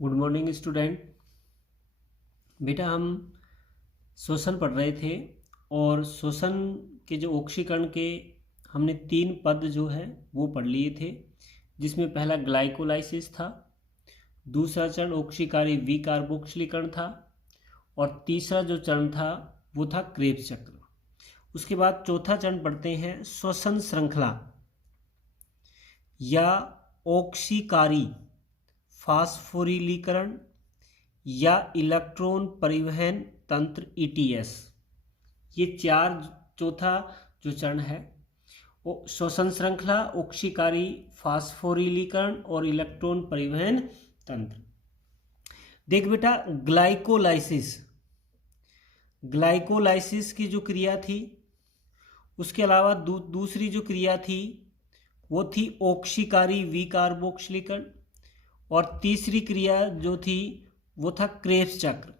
Good morning student. बेटा हम श्वसन पढ़ रहे थे और श्वसन के जो ऑक्सीकरण के हमने 3 पद जो है वो पढ़ लिए थे, जिसमें पहला ग्लाइकोलाइसिस था, दूसरा चरण ऑक्सीकारी विकार्बोक्सिलीकरण था और तीसरा जो चरण था वो था क्रेब्स चक्र। उसके बाद चौथा चरण पढ़ते हैं श्वसन श्रृंखला या ऑक्सीकारी फास्फोरिलीकरण या इलेक्ट्रॉन परिवहन तंत्र ETS। ये चौथा जो चरण है वो श्वसन श्रृंखला, ऑक्सीकारी फास्फोरिलीकरण और इलेक्ट्रॉन परिवहन तंत्र। देख बेटा, ग्लाइकोलाइसिस की जो क्रिया थी, उसके अलावा दूसरी जो क्रिया थी वो थी ऑक्सीकारी विकार्बोक्सिलीकरण और तीसरी क्रिया जो थी वो था क्रेब्स चक्र।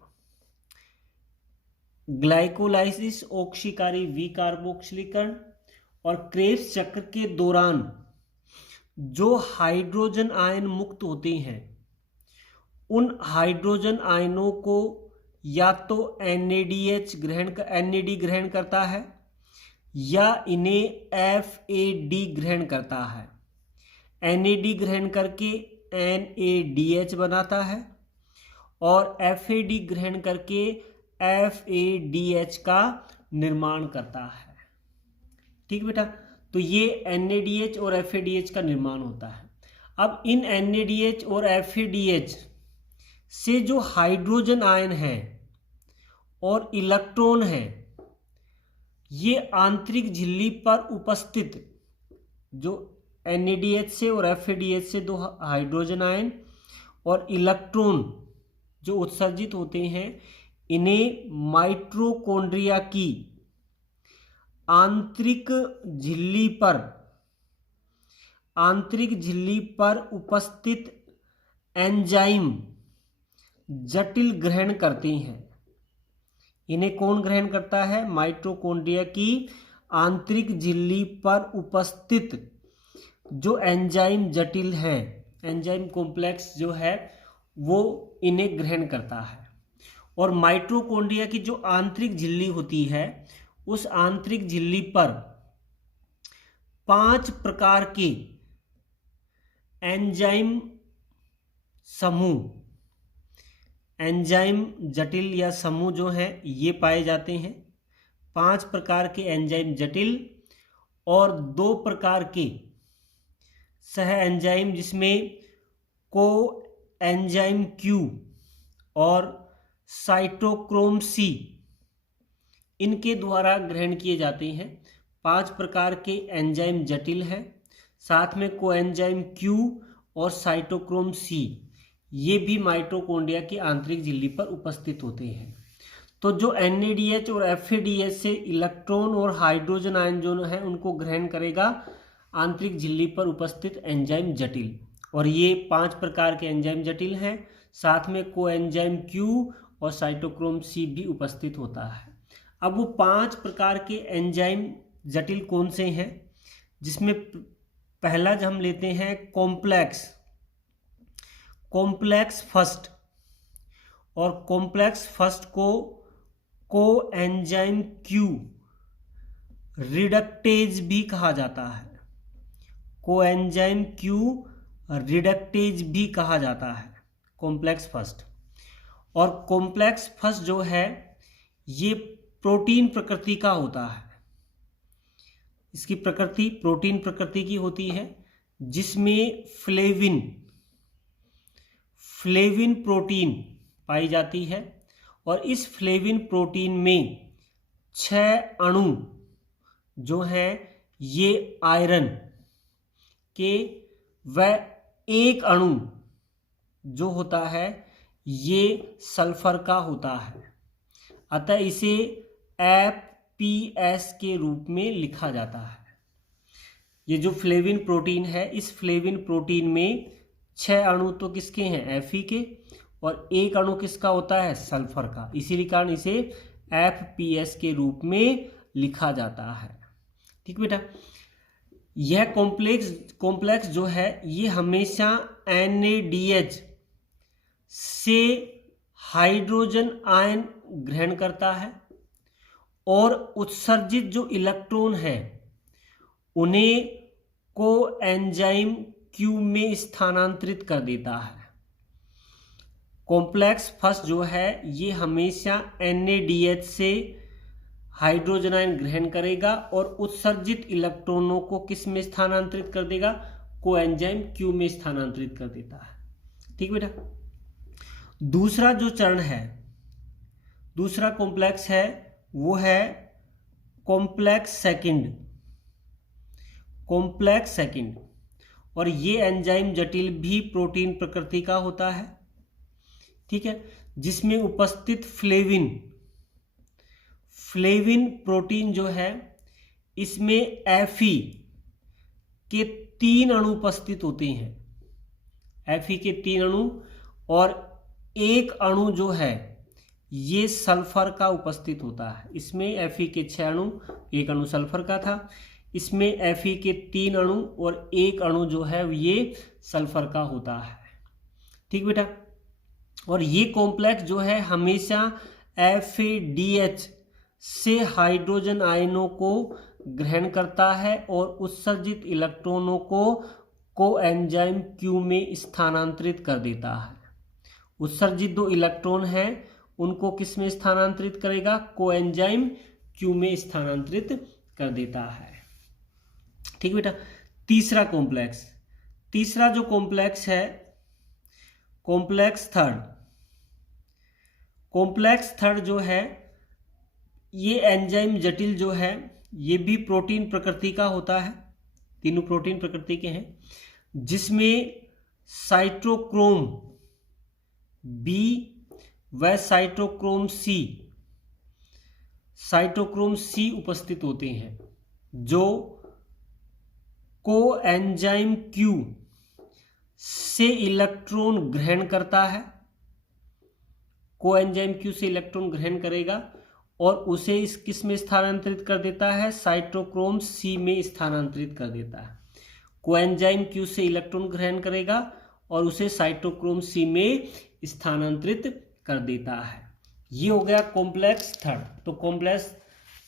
ग्लाइकोलाइसिस, ऑक्सीकारी विकार्बोक्सिलीकरण और क्रेब्स चक्र के दौरान जो हाइड्रोजन आयन मुक्त होते हैं, उन हाइड्रोजन आयनों को या तो NAD ग्रहण करता है या इन्हें FAD ग्रहण करता है। NAD ग्रहण करके NADH बनाता है और FAD ग्रहण करके FADH का निर्माण करता है। ठीक बेटा, तो ये NADH और FADH का निर्माण होता है। अब इन NADH और FADH से जो हाइड्रोजन आयन है और इलेक्ट्रॉन है, ये आंतरिक झिल्ली पर उपस्थित जो NADH से और FADH से दो हाइड्रोजन आयन और इलेक्ट्रॉन जो उत्सर्जित होते हैं, इन्हें माइटोकॉन्ड्रिया की आंतरिक झिल्ली पर उपस्थित एंजाइम जटिल ग्रहण करते हैं। इन्हें कौन ग्रहण करता है? माइटोकॉन्ड्रिया की आंतरिक झिल्ली पर उपस्थित जो एंजाइम जटिल है, एंजाइम कॉम्प्लेक्स जो है वो इन्हें ग्रहण करता है। और माइटोकॉन्ड्रिया की जो आंतरिक झिल्ली होती है, उस आंतरिक झिल्ली पर 5 प्रकार के एंजाइम समूह, एंजाइम जटिल या समूह जो है ये पाए जाते हैं। 5 प्रकार के एंजाइम जटिल और 2 प्रकार के सह एंजाइम, जिसमें को एंजाइम Q और साइटोक्रोम C इनके द्वारा ग्रहण किए जाते हैं। 5 प्रकार के एंजाइम जटिल है, साथ में को एंजाइम Q और साइटोक्रोम C, ये भी माइटोकॉन्ड्रिया की आंतरिक झिल्ली पर उपस्थित होते हैं। तो जो NADH और FADH से इलेक्ट्रॉन और हाइड्रोजन आयन जो है उनको ग्रहण करेगा आंतरिक झिल्ली पर उपस्थित एंजाइम जटिल, और ये 5 प्रकार के एंजाइम जटिल हैं। साथ में को एंजाइम Q और साइटोक्रोम C भी उपस्थित होता है। अब वो 5 प्रकार के एंजाइम जटिल कौन से हैं, जिसमें पहला जो हम लेते हैं कॉम्प्लेक्स फर्स्ट, और कॉम्प्लेक्स फर्स्ट को एंजाइम Q रिडक्टेज भी कहा जाता है। को एंजाइम Q रिडक्टेज भी कहा जाता है कॉम्प्लेक्स फर्स्ट। और कॉम्प्लेक्स फर्स्ट जो है ये प्रोटीन प्रकृति का होता है। इसकी प्रकृति प्रोटीन प्रकृति की होती है, जिसमें फ्लेविन प्रोटीन पाई जाती है। और इस फ्लेविन प्रोटीन में 6 अणु जो हैं ये आयरन के, व 1 अणु जो होता है ये सल्फर का होता है। अतः इसे FPS के रूप में लिखा जाता है। ये जो फ्लेविन प्रोटीन है, इस फ्लेविन प्रोटीन में 6 अणु तो किसके हैं? Fe के, और 1 अणु किसका होता है? सल्फर का। इसीलिए कारण इसे FPS के रूप में लिखा जाता है। ठीक बेटा, यह कॉम्प्लेक्स जो है ये हमेशा NADH से हाइड्रोजन आयन ग्रहण करता है और उत्सर्जित जो इलेक्ट्रॉन है उन्हें कोएंजाइम क्यू में स्थानांतरित कर देता है। कॉम्प्लेक्स फर्स्ट जो है ये हमेशा NaDH से हाइड्रोजन आयन ग्रहण करेगा और उत्सर्जित इलेक्ट्रॉनों को किस में स्थानांतरित कर देगा, कोएंजाइम क्यू में स्थानांतरित कर देता है। ठीक बेटा। दूसरा जो चरण है, दूसरा कॉम्प्लेक्स है वो है कॉम्प्लेक्स सेकंड। कॉम्प्लेक्स सेकंड और ये एंजाइम जटिल भी प्रोटीन प्रकृति का होता है। ठीक है, जिसमें उपस्थित फ्लेविन प्रोटीन जो है इसमें Fe के 3 अणु उपस्थित होते हैं। Fe के 3 अणु और एक अणु जो है ये सल्फर का उपस्थित होता है। इसमें Fe के 6 अणु, एक अणु सल्फर का था। इसमें Fe के 3 अणु और एक अणु जो है ये सल्फर का होता है। ठीक बेटा। और ये कॉम्प्लेक्स जो है हमेशा FADH से हाइड्रोजन आयनों को ग्रहण करता है और उत्सर्जित इलेक्ट्रॉनों को कोएंजाइम क्यू में स्थानांतरित कर देता है। उत्सर्जित 2 इलेक्ट्रॉन हैं उनको किस में स्थानांतरित करेगा, कोएंजाइम क्यू में स्थानांतरित कर देता है। ठीक बेटा। तीसरा कॉम्प्लेक्स, तीसरा जो कॉम्प्लेक्स है कॉम्प्लेक्स थर्ड। कॉम्प्लेक्स थर्ड जो है ये एंजाइम जटिल जो है ये भी प्रोटीन प्रकृति का होता है। तीनों प्रोटीन प्रकृति के हैं, जिसमें साइटोक्रोम बी व साइटोक्रोम सी उपस्थित होते हैं, जो कोएंजाइम क्यू से इलेक्ट्रॉन ग्रहण करता है। कोएंजाइम क्यू से इलेक्ट्रॉन ग्रहण करेगा और उसे इस किस में स्थानांतरित कर देता है, साइटोक्रोम सी में स्थानांतरित कर देता है। कोएंजाइम क्यू से इलेक्ट्रॉन ग्रहण करेगा और उसे साइटोक्रोम सी में स्थानांतरित कर देता है। ये हो गया कॉम्प्लेक्स थर्ड। तो कॉम्प्लेक्स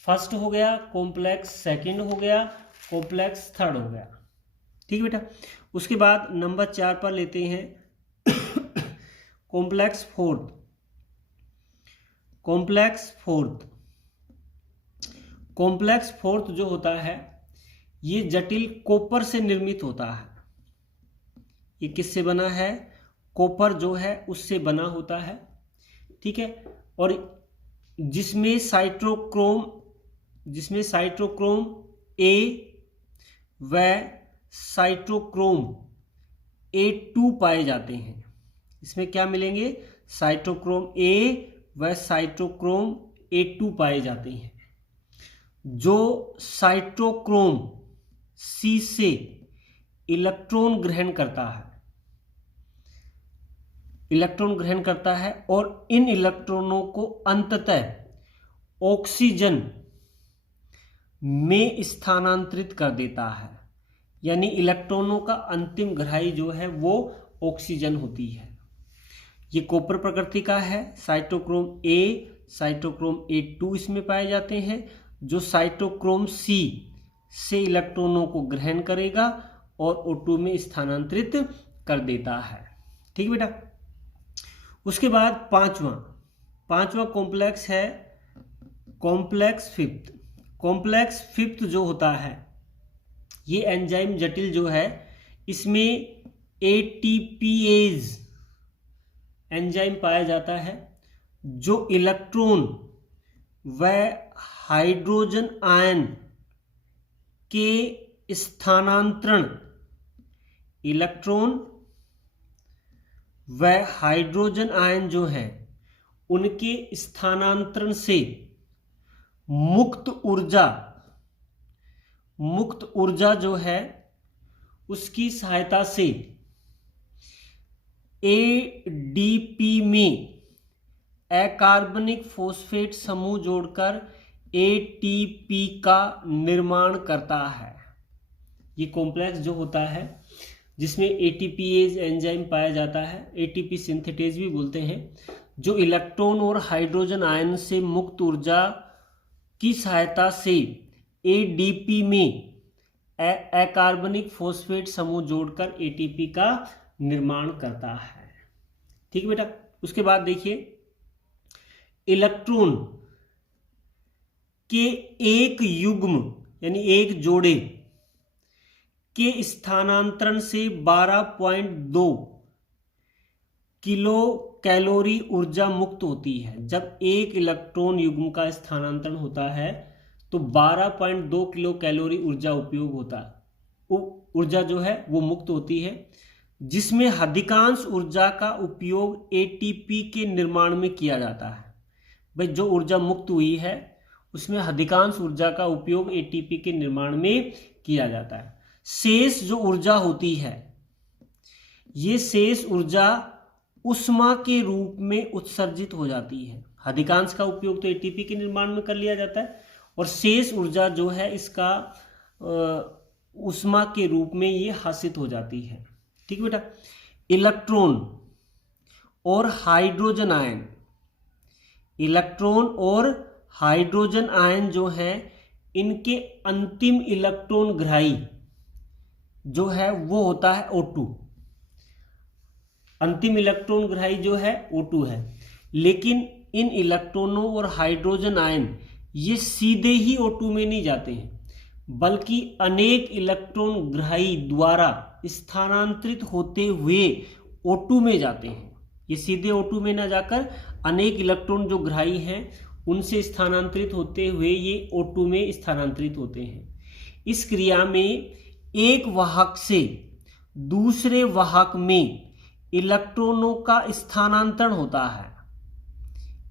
फर्स्ट हो गया, कॉम्प्लेक्स सेकंड हो गया, कॉम्प्लेक्स थर्ड हो गया। ठीक बेटा। उसके बाद नंबर 4 पर लेते हैं कॉम्प्लेक्स फोर्थ। कॉम्प्लेक्स फोर्थ जो होता है ये जटिल कॉपर से निर्मित होता है। ये किससे बना है, कॉपर जो है उससे बना होता है। ठीक है। और जिसमें साइटोक्रोम A व साइटोक्रोम A2 पाए जाते हैं। इसमें क्या मिलेंगे, साइटोक्रोम A व साइटोक्रोम A2 पाए जाते हैं, जो साइटोक्रोम C से इलेक्ट्रॉन ग्रहण करता है और इन इलेक्ट्रॉनों को अंततः ऑक्सीजन में स्थानांतरित कर देता है। यानी इलेक्ट्रॉनों का अंतिम गहराई जो है वो ऑक्सीजन होती है। ये कॉपर प्रकृति का है। साइटोक्रोम A, साइटोक्रोम A2 इसमें पाए जाते हैं, जो साइटोक्रोम C से इलेक्ट्रॉनों को ग्रहण करेगा और O2 में स्थानांतरित कर देता है। ठीक बेटा। उसके बाद पांचवा कॉम्प्लेक्स है कॉम्प्लेक्स फिफ्थ। कॉम्प्लेक्स फिफ्थ जो होता है ये एंजाइम जटिल जो है इसमें ATPase एंजाइम पाया जाता है, जो इलेक्ट्रॉन व हाइड्रोजन आयन के स्थानांतरण, इलेक्ट्रॉन व हाइड्रोजन आयन जो है उनके स्थानांतरण से मुक्त ऊर्जा जो है उसकी सहायता से ADP में अकार्बनिक फॉस्फेट समूह जोड़कर ATP का निर्माण करता है। ये कॉम्प्लेक्स जो होता है जिसमें एटीपीएज एंजाइम पाया जाता है, एटीपी सिंथेटेज भी बोलते हैं, जो इलेक्ट्रॉन और हाइड्रोजन आयन से मुक्त ऊर्जा की सहायता से एडीपी में अकार्बनिक फॉस्फेट समूह जोड़कर एटीपी का निर्माण करता है। ठीक है बेटा। उसके बाद देखिए, इलेक्ट्रॉन के एक युग्म यानी एक जोड़े के स्थानांतरण से 12.2 किलो कैलोरी ऊर्जा मुक्त होती है। जब एक इलेक्ट्रॉन युग्म का स्थानांतरण होता है तो 12.2 किलो कैलोरी ऊर्जा उपयोग होता है, ऊर्जा जो है वो मुक्त होती है, जिसमें अधिकांश ऊर्जा का उपयोग एटीपी के निर्माण में किया जाता है। भाई जो ऊर्जा मुक्त हुई है उसमें अधिकांश ऊर्जा का उपयोग एटीपी के निर्माण में किया जाता है। शेष जो ऊर्जा होती है, ये शेष ऊर्जा ऊष्मा के रूप में उत्सर्जित हो जाती है। अधिकांश का उपयोग तो एटीपी के निर्माण में कर लिया जाता है और शेष ऊर्जा जो है इसका ऊष्मा के रूप में ये हासिल हो जाती है। ठीक बेटा। इलेक्ट्रॉन और हाइड्रोजन आयन, इलेक्ट्रॉन और हाइड्रोजन आयन जो है इनके अंतिम इलेक्ट्रॉन ग्राही जो है वो होता है O2। अंतिम इलेक्ट्रॉन ग्राही जो है O2 है, लेकिन इन इलेक्ट्रॉनों और हाइड्रोजन आयन ये सीधे ही O2 में नहीं जाते हैं, बल्कि अनेक इलेक्ट्रॉन ग्राही द्वारा स्थानांतरित होते हुए O2 में जाते हैं। ये सीधे O2 में ना जाकर अनेक इलेक्ट्रॉन जो ग्राही हैं उनसे स्थानांतरित होते हुए ये O2 में स्थानांतरित होते हैं। इस क्रिया में एक वाहक से दूसरे वाहक में इलेक्ट्रॉनों का स्थानांतरण होता है।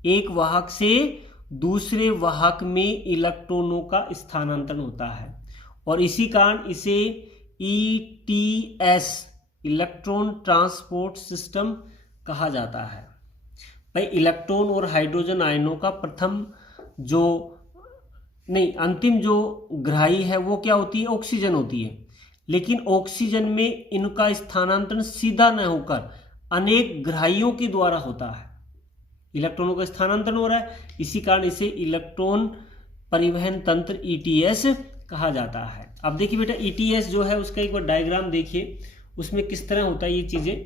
एक वाहक से दूसरे वाहक में इलेक्ट्रॉनों का स्थानांतरण होता है और इसी कारण इसे ETS इलेक्ट्रॉन ट्रांसपोर्ट सिस्टम कहा जाता है। भाई इलेक्ट्रॉन और हाइड्रोजन आयनों का अंतिम जो ग्राही है वो क्या होती है? ऑक्सीजन होती है, लेकिन ऑक्सीजन में इनका स्थानांतरण सीधा न होकर अनेक ग्राहियों के द्वारा होता है। इलेक्ट्रॉनों का स्थानांतरण हो रहा है, इसी कारण इसे इलेक्ट्रॉन परिवहन तंत्र ETS कहा जाता है। अब देखिए बेटा, ETS जो है उसका एक बार डायग्राम देखिए, उसमें किस तरह होता है ये चीजें।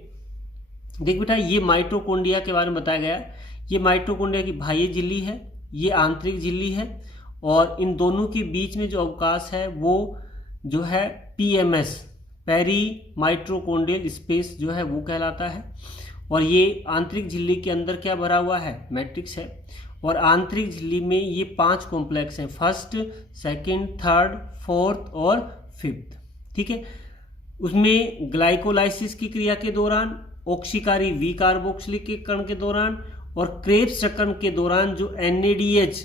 देखिए बेटा, ये माइटोकॉन्ड्रिया के बारे में बताया गया। ये माइटोकॉन्ड्रिया की बाह्य झिल्ली है, ये आंतरिक झिल्ली है, और इन दोनों के बीच में जो अवकाश है वो जो है PMS पेरी माइटोकॉन्ड्रियल स्पेस जो है वो कहलाता है। और ये आंतरिक झिल्ली के अंदर क्या भरा हुआ है? मैट्रिक्स है। और आंतरिक झिल्ली में ये 5 कॉम्प्लेक्स हैं, फर्स्ट, सेकंड, थर्ड, फोर्थ और फिफ्थ। ठीक है। उसमें ग्लाइकोलाइसिस की क्रिया के दौरान, ऑक्सीकारी वी कार्बोक्सिलिक के कण के दौरान और क्रेब्स चक्रण के दौरान जो NADH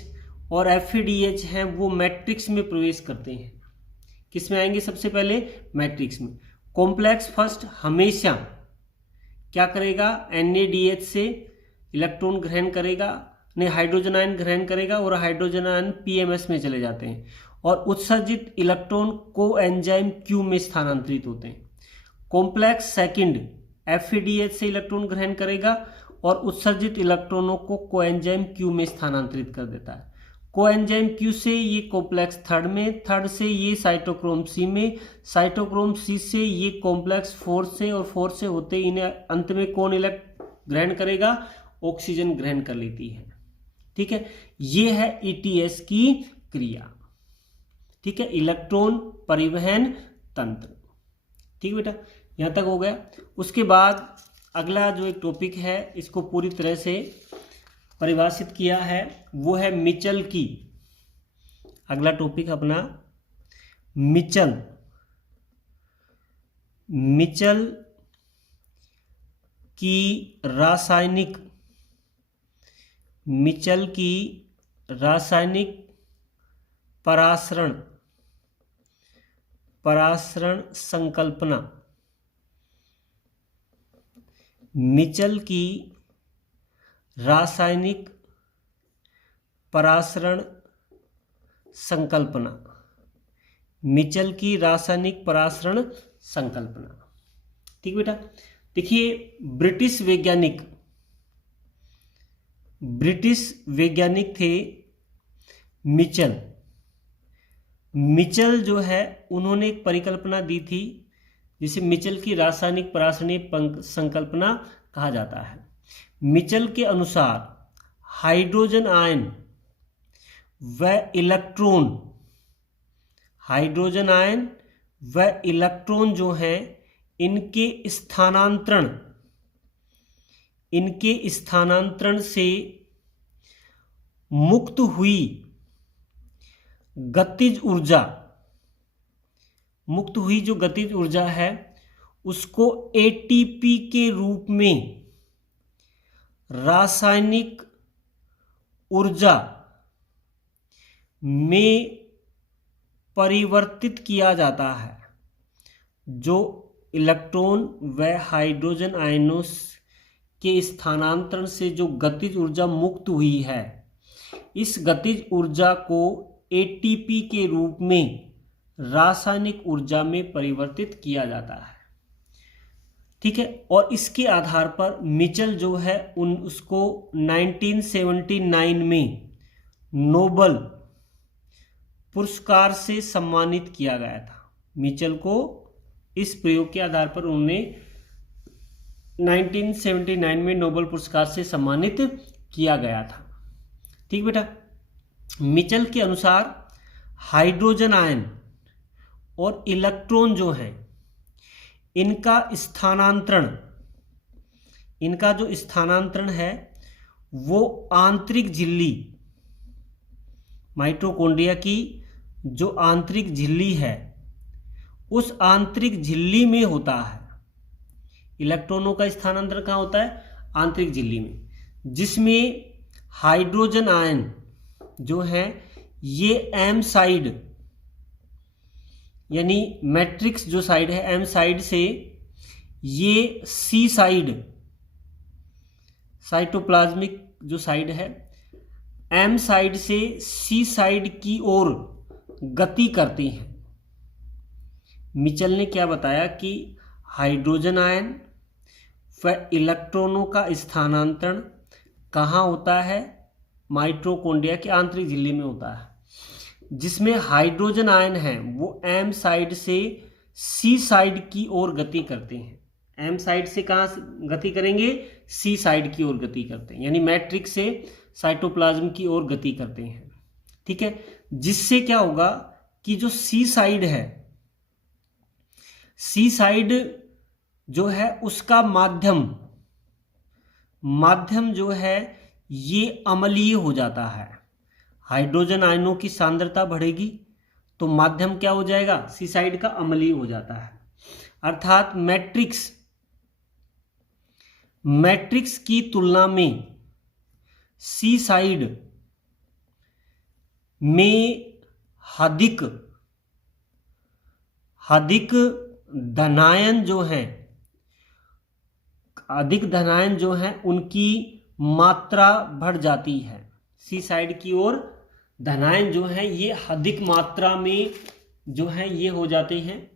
और FADH हैं वो मैट्रिक्स में प्रवेश करते हैं। किस में आएंगे? सबसे पहले मैट्रिक्स में। कॉम्प्लेक्स फर्स्ट हमेशा क्या करेगा? NADH से इलेक्ट्रॉन ग्रहण करेगा, नहीं हाइड्रोजन आयन ग्रहण करेगा और हाइड्रोजन आयन PMS में चले जाते हैं और उत्सर्जित इलेक्ट्रॉन कोएंजाइम Q में स्थानांतरित होते हैं। कॉम्प्लेक्स सेकंड FADH से इलेक्ट्रॉन ग्रहण करेगा और उत्सर्जित इलेक्ट्रॉनों को कोएंजाइम Q में स्थानांतरित कर देता है। कोएंजाइम Q से ये कॉम्प्लेक्स थर्ड में, थर्ड से ये साइटोक्रोम C में, साइटोक्रोम C से ये कॉम्प्लेक्स फोर्थ से, और फोर्थ से होते इन्हें अंत में कौन ग्रहण करेगा? ऑक्सीजन ग्रहण कर लेती है। ठीक है, ये है ETS की क्रिया। ठीक है, इलेक्ट्रॉन परिवहन तंत्र। ठीक बेटा, यहां तक हो गया। उसके बाद अगला जो एक टॉपिक है इसको पूरी तरह से परिभाषित किया है वो है मिचल की। अगला टॉपिक अपना मिचल की रासायनिक परासरण संकल्पना। मिचल की रासायनिक परासरण संकल्पना। मिचल की रासायनिक परासरण संकल्पना। ठीक बेटा। देखिए ब्रिटिश वैज्ञानिक थे मिचेल जो है उन्होंने एक परिकल्पना दी थी जिसे मिचेल की रासायनिक परासरणीय संकल्पना कहा जाता है। मिचेल के अनुसार हाइड्रोजन आयन व इलेक्ट्रॉन जो हैं इनके स्थानांतरण से मुक्त हुई जो गतिज ऊर्जा है उसको एटीपी के रूप में रासायनिक ऊर्जा में परिवर्तित किया जाता है। जो इलेक्ट्रॉन व हाइड्रोजन आयनों के स्थानांतरण से जो गतिज ऊर्जा मुक्त हुई है, इस गतिज ऊर्जा को एटीपी के रूप में रासायनिक ऊर्जा में परिवर्तित किया जाता है। ठीक है, और इसके आधार पर मिचेल जो है उसको 1979 में नोबेल पुरस्कार से सम्मानित किया गया था। मिचेल को इस प्रयोग के आधार पर उन्होंने 1979 में नोबेल पुरस्कार से सम्मानित किया गया था। ठीक बेटा। मिचेल के अनुसार हाइड्रोजन आयन और इलेक्ट्रॉन जो हैं इनका जो स्थानांतरण है वो आंतरिक झिल्ली, माइटोकॉन्ड्रिया की जो आंतरिक झिल्ली है उस आंतरिक झिल्ली में होता है। इलेक्ट्रॉनों का स्थानांतरण कहाँ होता है? आंतरिक झिल्ली में, जिसमें हाइड्रोजन आयन जो है ये एम साइड यानी मैट्रिक्स जो साइड है एम साइड से ये सी साइड, साइटोप्लाज्मिक जो साइड है एम साइड से सी साइड की ओर गति करती हैं। मिचेल ने क्या बताया कि हाइड्रोजन आयन व इलेक्ट्रॉनों का स्थानांतरण कहाँ होता है? माइटोकॉन्ड्रिया की आंतरिक झिल्ली में होता है, जिसमें हाइड्रोजन आयन है वो एम साइड से सी साइड की ओर गति करते हैं। एम साइड से कहाँ गति करेंगे? सी साइड की ओर गति करते हैं, यानी मैट्रिक्स से साइटोप्लाज्म की ओर गति करते हैं। ठीक है, जिससे क्या होगा कि जो सी साइड है, सी साइड जो है उसका माध्यम जो है ये अम्लीय हो जाता है। हाइड्रोजन आयनों की सांद्रता बढ़ेगी तो माध्यम क्या हो जाएगा? सी साइड का अम्लीय हो जाता है। अर्थात मैट्रिक्स की तुलना में सी साइड में अधिक धनायन जो हैं उनकी मात्रा बढ़ जाती है। सी साइड की ओर धनायन जो है ये अधिक मात्रा में जो है ये हो जाते हैं।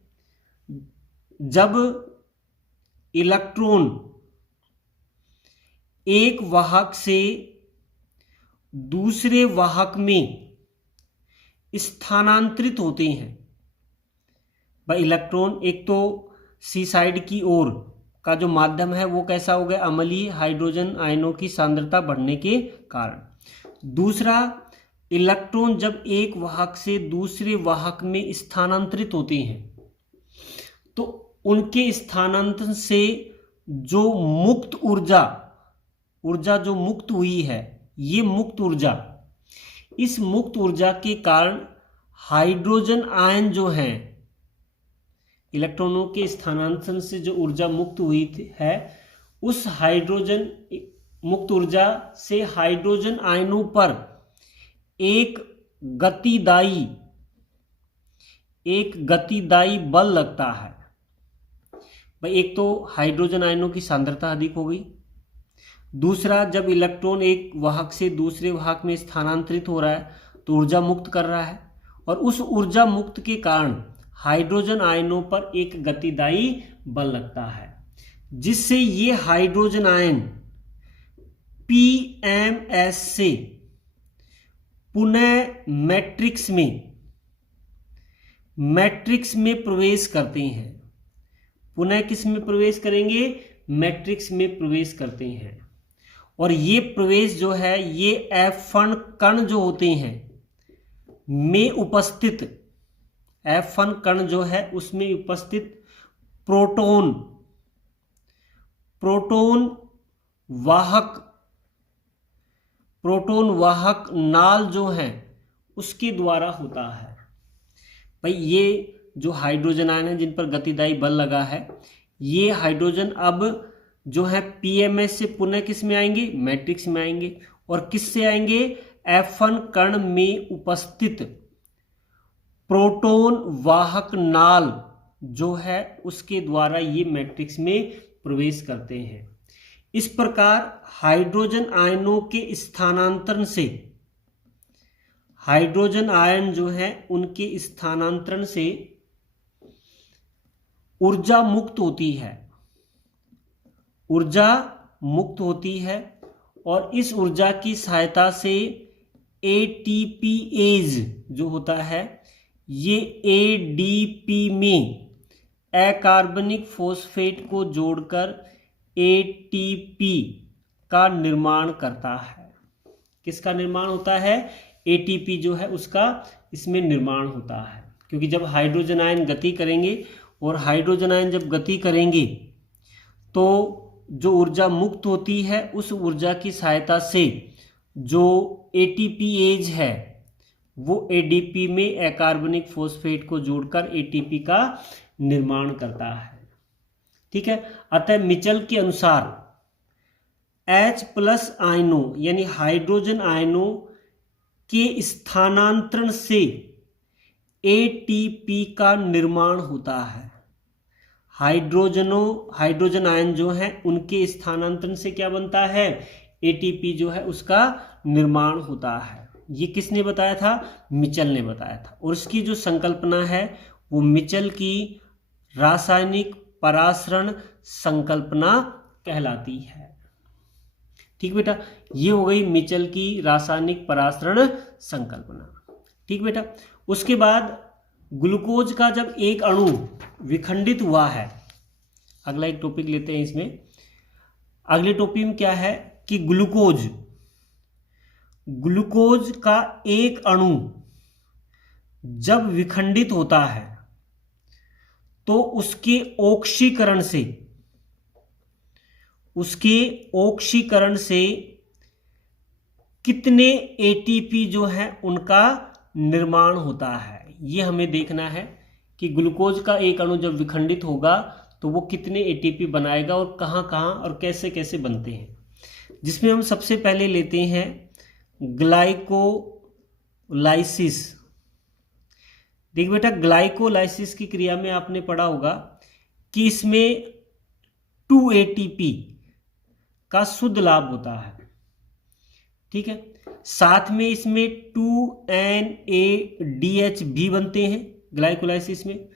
जब इलेक्ट्रॉन एक वाहक से दूसरे वाहक में स्थानांतरित होते हैं, भाई इलेक्ट्रॉन एक तो सी साइड की ओर का जो माध्यम है वो कैसा हो गया? अम्लीय, हाइड्रोजन आयनों की सांद्रता बढ़ने के कारण। दूसरा, इलेक्ट्रॉन जब एक वाहक से दूसरे वाहक में स्थानांतरित होते हैं तो उनके स्थानांतरण से जो मुक्त ऊर्जा जो मुक्त हुई है, ये मुक्त ऊर्जा, इस मुक्त ऊर्जा के कारण हाइड्रोजन आयन जो हैं, इलेक्ट्रॉनों के स्थानांतरण से जो ऊर्जा मुक्त हुई है उस हाइड्रोजन मुक्त ऊर्जा से हाइड्रोजन आयनों पर एक गतिदायी बल लगता है। भाई एक तो हाइड्रोजन आयनों की सांद्रता अधिक हो गई, दूसरा जब इलेक्ट्रॉन एक वाहक से दूसरे वाहक में स्थानांतरित हो रहा है तो ऊर्जा मुक्त कर रहा है, और उस ऊर्जा मुक्त के कारण हाइड्रोजन आयनों पर एक गतिदायी बल लगता है। जिससे ये हाइड्रोजन आयन पीएमएस से पुनः मैट्रिक्स में प्रवेश करते हैं। पुनः किस में प्रवेश करेंगे? मैट्रिक्स में प्रवेश करते हैं। और ये प्रवेश जो है ये F1 कण जो होते हैं में उपस्थित, F1 कण जो है उसमें उपस्थित प्रोटॉन वाहक नाल जो है उसके द्वारा होता है। भाई ये जो हाइड्रोजन आयन है जिन पर गतिदायी बल लगा है, ये हाइड्रोजन अब जो है पीएमएस से पुनः किस में आएंगे? मैट्रिक्स में आएंगे। और किससे आएंगे? F1 कण में उपस्थित प्रोटॉन वाहक नाल जो है उसके द्वारा ये मैट्रिक्स में प्रवेश करते हैं। इस प्रकार हाइड्रोजन आयनों के स्थानांतरण से, हाइड्रोजन आयन जो है उनके स्थानांतरण से ऊर्जा मुक्त होती है और इस ऊर्जा की सहायता से एटीपीएज जो होता है ये एडीपी में अकार्बनिक फॉस्फेट को जोड़कर एटीपी का निर्माण करता है। किसका निर्माण होता है? एटीपी जो है उसका इसमें निर्माण होता है। क्योंकि जब हाइड्रोजन आयन गति करेंगे और हाइड्रोजन आयन जब गति करेंगे तो जो ऊर्जा मुक्त होती है उस ऊर्जा की सहायता से जो एटीपीएज है वो एडीपी में अकार्बनिक फॉस्फेट को जोड़कर एटीपी का निर्माण करता है। ठीक है। अतः मिचल के अनुसार H+ आयनों यानी हाइड्रोजन आयनों के स्थानांतरण से एटीपी का निर्माण होता है। हाइड्रोजन आयन जो है उनके स्थानांतरण से क्या बनता है? एटीपी जो है उसका निर्माण होता है। ये किसने बताया था? मिचल ने बताया था। और इसकी जो संकल्पना है वो मिचल की रासायनिक परासरण संकल्पना कहलाती है। ठीक बेटा, ये हो गई मिचल की रासायनिक परासरण संकल्पना। ठीक बेटा, उसके बाद ग्लूकोज का जब एक अणु विखंडित हुआ है, अगला एक टॉपिक लेते हैं इसमें। अगले टॉपिक में क्या है कि ग्लूकोज का एक अणु जब विखंडित होता है तो उसके ऑक्सीकरण से कितने एटीपी जो है उनका निर्माण होता है। ये हमें देखना है कि ग्लूकोज का एक अणु जब विखंडित होगा तो वो कितने एटीपी बनाएगा और कहाँ कहाँ और कैसे कैसे बनते हैं। जिसमें हम सबसे पहले लेते हैं ग्लाइकोलाइसिस। देख बेटा, ग्लाइकोलाइसिस की क्रिया में आपने पढ़ा होगा कि इसमें 2 ATP का शुद्ध लाभ होता है। ठीक है। साथ में इसमें 2 NADH भी बनते हैं ग्लाइकोलाइसिस में,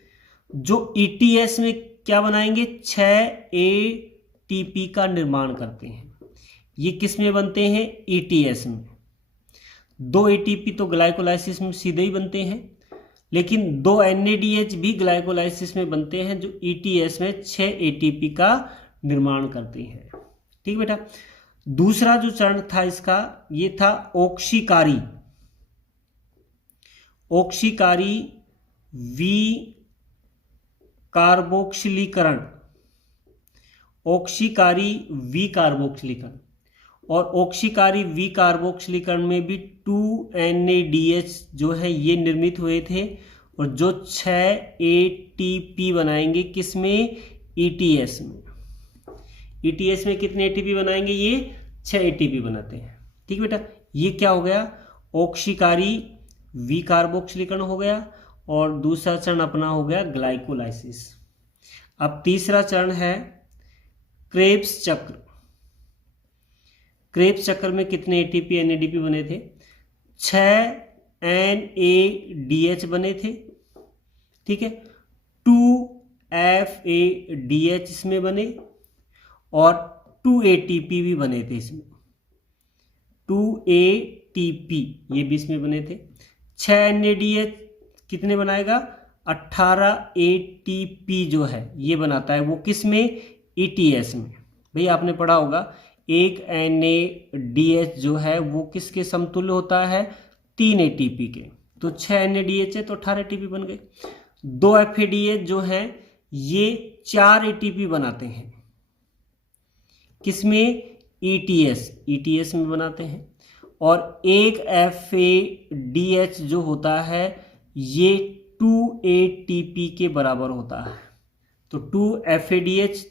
जो ETS में क्या बनाएंगे? 6 ATP का निर्माण करते हैं। ये किस में बनते हैं? ETS में। 2 ATP तो ग्लाइकोलाइसिस में सीधे ही बनते हैं, लेकिन 2 NADH भी ग्लाइकोलाइसिस में बनते हैं जो ETS में 6 ATP का निर्माण करते हैं। ठीक बेटा। दूसरा जो चरण था इसका ये था ऑक्सीकारी विकार्बोक्सिलीकरण। और ऑक्सीकारी विकार्बोक्सिलीकरण में भी 2 NADH जो है ये निर्मित हुए थे और जो 6 ATP बनाएंगे किसमें? ETS में। ETS में कितने ATP बनाएंगे? ये 6 ATP बनाते हैं। ठीक बेटा, ये क्या हो गया? ऑक्सीकारी विकार्बोक्सिलीकरण हो गया और दूसरा चरण अपना हो गया ग्लाइकोलाइसिस। अब तीसरा चरण है क्रेब्स चक्र। क्रेब्स चक्र में कितने ATP NADP बने थे? 6 NADH बने थे। ठीक है। 2 FADH इसमें बने और 2 ATP भी बने थे इसमें, 2 ATP ये भी इसमें बने थे। 6 NADH कितने बनाएगा, 18 ATP जो है ये बनाता है, वो किस में, ETS में। भाई आपने पढ़ा होगा एक NADH जो है वो किसके समतुल्य होता है, 3 ATP के। तो 6 NADH है तो 18 ATP बन गए। 2 FADH जो है ये 4 ATP बनाते हैं, किसमें, ETS में बनाते हैं। और एक FADH जो होता है ये 2 ATP के बराबर होता है। तो 2 FADH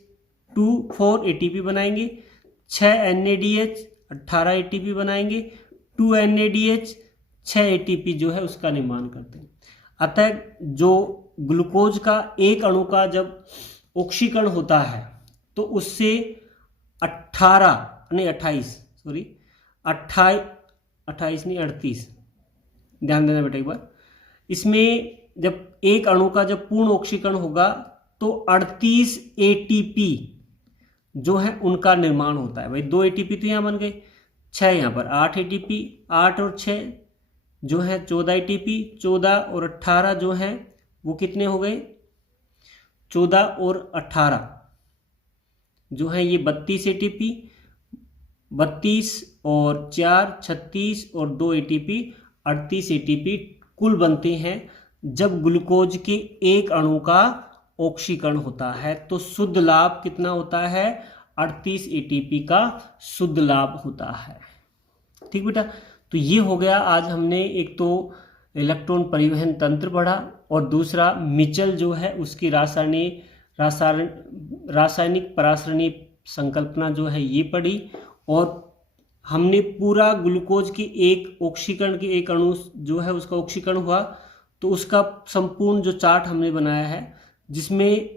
4 ATP बनाएंगे, 6 NADH 18 ATP बनाएंगे, 2 NADH 6 ATP जो है उसका निर्माण करते हैं। अतः जो ग्लूकोज का एक अणु का जब ऑक्सीकरण होता है तो उससे 38, ध्यान देना बेटा एक बार, इसमें जब एक अणु का जब पूर्ण ऑक्सीकरण होगा तो 38 ATP जो है उनका निर्माण होता है। भाई 2 ATP तो यहाँ बन गए, 6 यहाँ पर 8 ATP, 8 और 6 जो है 14 ATP, 14 और 18 जो है वो कितने हो गए, 14 और 18 जो है ये 32 ATP, 32 और 4 36 और 2 ATP 38 ATP कुल बनते हैं जब ग्लूकोज के एक अणु का ऑक्सीकरण होता है। तो शुद्ध लाभ कितना होता है, 38 ATP का शुद्ध लाभ होता है। ठीक बेटा, तो ये हो गया। आज हमने एक तो इलेक्ट्रॉन परिवहन तंत्र पढ़ा और दूसरा मिचेल जो है उसकी रासायनिक परासरणी संकल्पना जो है ये पढ़ी। और हमने पूरा ग्लूकोज के एक ऑक्सीकरण के एक अणु जो है उसका ऑक्सीकरण हुआ तो उसका संपूर्ण जो चार्ट हमने बनाया है जिसमें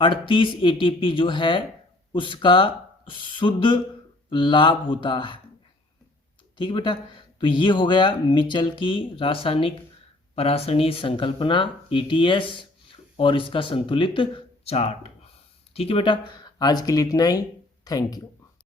38 ATP जो है उसका शुद्ध लाभ होता है। ठीक है बेटा, तो ये हो गया मिचेल की रासायनिक परासरणी संकल्पना ETS और इसका संतुलित चार्ट। ठीक है बेटा, आज के लिए इतना ही। Thank you.